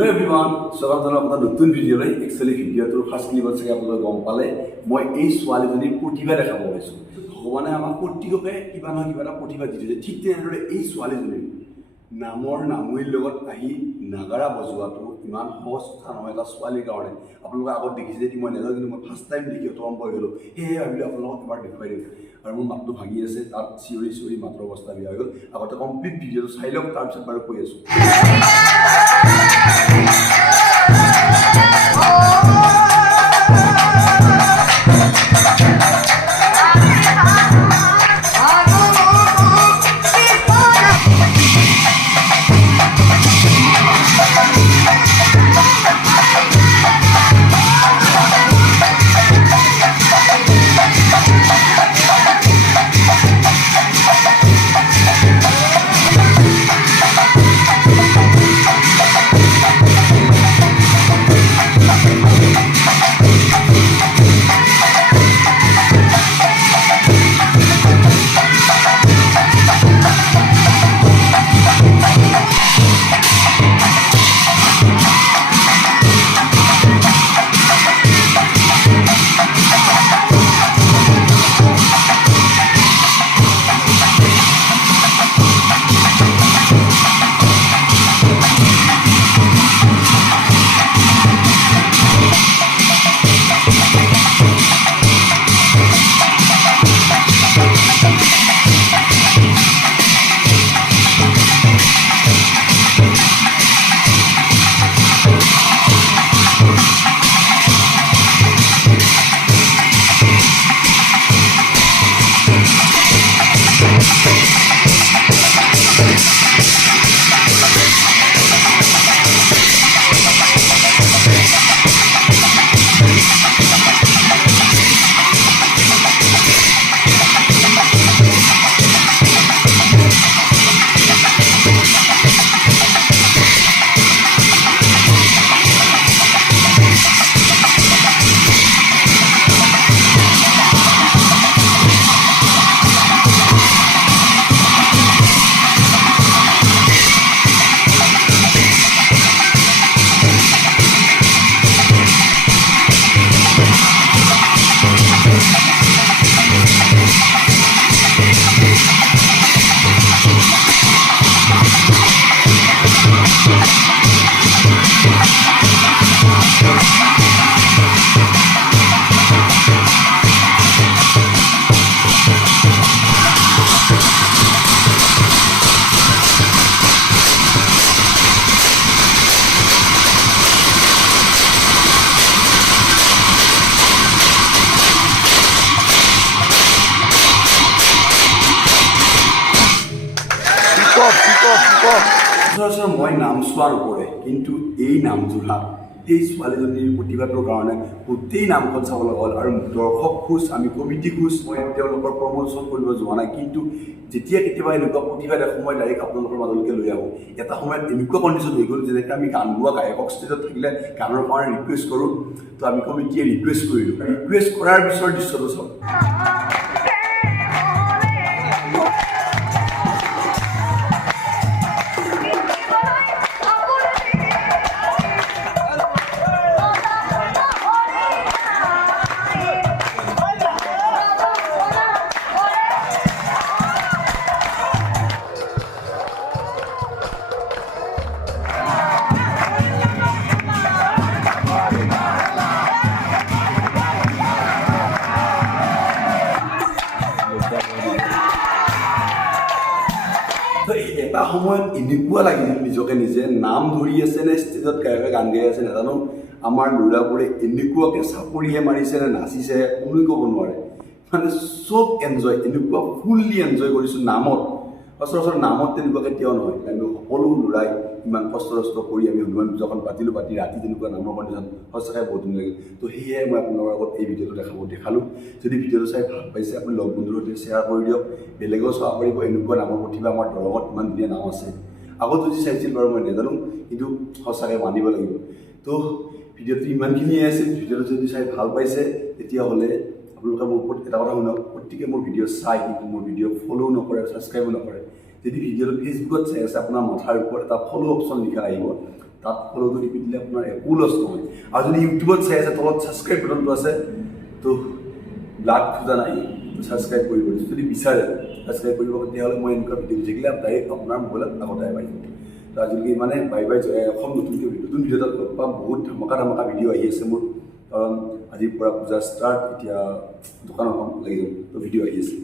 Hello everyone, স্বাগতম জনালো নতুন ভিডিঅ'লৈ। একচুৱেলি ভিডিঅ'টোৰ ফাৰ্ষ্ট ক্লিপত চাগে আপোনালোকে গম পালে মই এই ছোৱালীজনীৰ প্ৰতিভা দেখাব পাইছোঁ। ভগৱানে আমাক প্ৰত্যেককে কিবা নহয় কিবা এটা প্ৰতিভা দি দিছে। ঠিক তেনেদৰে এই ছোৱালীজনীৰ নামৰ নামৈৰ লগত আহি নাগাৰা বজোৱাটো ইমান সহজ কথা নহয় এটা ছোৱালীৰ কাৰণে। আপোনালোকে আগত দেখিছে যদি মই নাজানো, কিন্তু মই ফাৰ্ষ্ট টাইম দেখি অতৰম্ব হৈ গ'লোঁ। সেয়েহে ভাবিলোঁ আপোনালোকক এবাৰ দেখুৱাই দিওঁ। আৰু মোৰ মাতটো ভাঙি আছে, তাত চিঞৰি মাতৰ অৱস্থা বেয়া হৈ গ'ল। আগতে কমপ্লিট ভিডিঅ'টো চাই লওক, তাৰপিছত বাৰু কৈ আছোঁ। সচৰাচৰ মই নাম চোৱাৰ ওপৰে, কিন্তু এই নামযোৰা সেই ছোৱালীজনীৰ প্ৰতিভাটোৰ কাৰণে গোটেই নামখন চাব লগা হ'ল। আৰু দৰ্শক খোজ, আমি কমিটি খোজ, মই তেওঁলোকৰ প্ৰমোচন কৰিব যোৱা নাই, কিন্তু যেতিয়া কেতিয়াবা এনেকুৱা প্ৰতিভা দেখোঁ মই ডাইৰেক্ট আপোনালোকৰ মাজলৈকে লৈ আহোঁ। এটা সময়ত এনেকুৱা কণ্ডিশ্যন হৈ গ'ল, যেনেকৈ আমি গান গোৱা গায়কক ষ্টেজত থাকিলে গানৰ কাৰণে ৰিকুৱেষ্ট কৰোঁ, তো আমি কমিটিয়ে ৰিকুৱেষ্ট কৰিলোঁ। ৰিকুৱেষ্ট কৰাৰ পিছৰ দৃশ্যটো চাওক। এটা সময়ত এনেকুৱা লাগিছিল নিজকে নিজে, নাম ধৰি আছে নে ষ্টেজত গায়কে গান গাই আছে নাজানো, আমাৰ ল'ৰাবোৰে এনেকুৱাকৈ চাপৰিহে মাৰিছে নে নাচিছে কোনোৱে ক'ব নোৱাৰে। মানে চব এনজয়, এনেকুৱা ফুল্লি এনজয় কৰিছোঁ। নামত সচৰাচৰ নামত তেনেকুৱা কেতিয়াও নহয়। আমি সকলো ল'ৰাই ইমান কষ্ট কৰি আমি হনুমান পূজাখন পাতিলোঁ, পাতি ৰাতি তেনেকুৱা নামৰ কণ্ডিশ্যন সঁচাকৈ বহুত ধুনীয়া লাগিল। তো সেয়েহে মই আপোনালোকৰ আগত এই ভিডিঅ'টো দেখালোঁ। যদি ভিডিঅ'টো চাই ভাল পাইছে আপুনি লগ বন্ধুৰ সৈতে শ্বেয়াৰ কৰি দিয়ক, বেলেগেও চাব পাৰিব। এনেকুৱা নামৰ প্ৰতিভা আমাৰ দৰঙত ইমান ধুনীয়া নাম আছে। আগত যদি চাইছিল বাৰু মই নাজানো, কিন্তু সঁচাকৈ মানিব লাগিব। তো ভিডিঅ'টো ইমানখিনিয়ে আছিল। ভিডিঅ'টো যদি চাই ভাল পাইছে তেতিয়াহ'লে আপোনালোকে মোৰ ওপৰত এটা কথা শুনক, প্ৰত্যেকে মোৰ ভিডিঅ' চাই কিন্তু মোৰ ভিডিঅ' ফ'ল' নকৰে, ছাবস্ক্ৰাইবো নকৰে। যদি ভিডিঅ'টো ফেচবুকত চাই আছে, আপোনাৰ মাথাৰ ওপৰত এটা ফ'ল' অপশ্যন লিখা আহিব, তাত ফ'ল'টো টিপি দিলে আপোনাৰ একো লছ নহয় আৰু যদি ইউটিউবত চাই আছে তলত ছাবস্ক্ৰাইব বাটনটো আছে তো লাভ খোজা নাই ছাবস্ক্ৰাইব কৰিব যদি বিচাৰে ছাবস্ক্ৰাইব কৰিব তেতিয়াহ'লে মই এনেকুৱা ভিডিঅ' থাকিলে ডাইৰেক্ট আপোনাৰ মোবাইলত আগতে পাই যাব তো আজিলৈকে মানে বাই বাই জয় অসম নতুন ভিডিঅ' এটাত লগ পাম বহুত ধামাকা ভিডিঅ' আহি আছে মোৰ কাৰণ আজিৰ পৰা পূজা ষ্টাৰ্ট এতিয়া দোকান এখন লাগি গ'ল তো ভিডিঅ' আহি আছে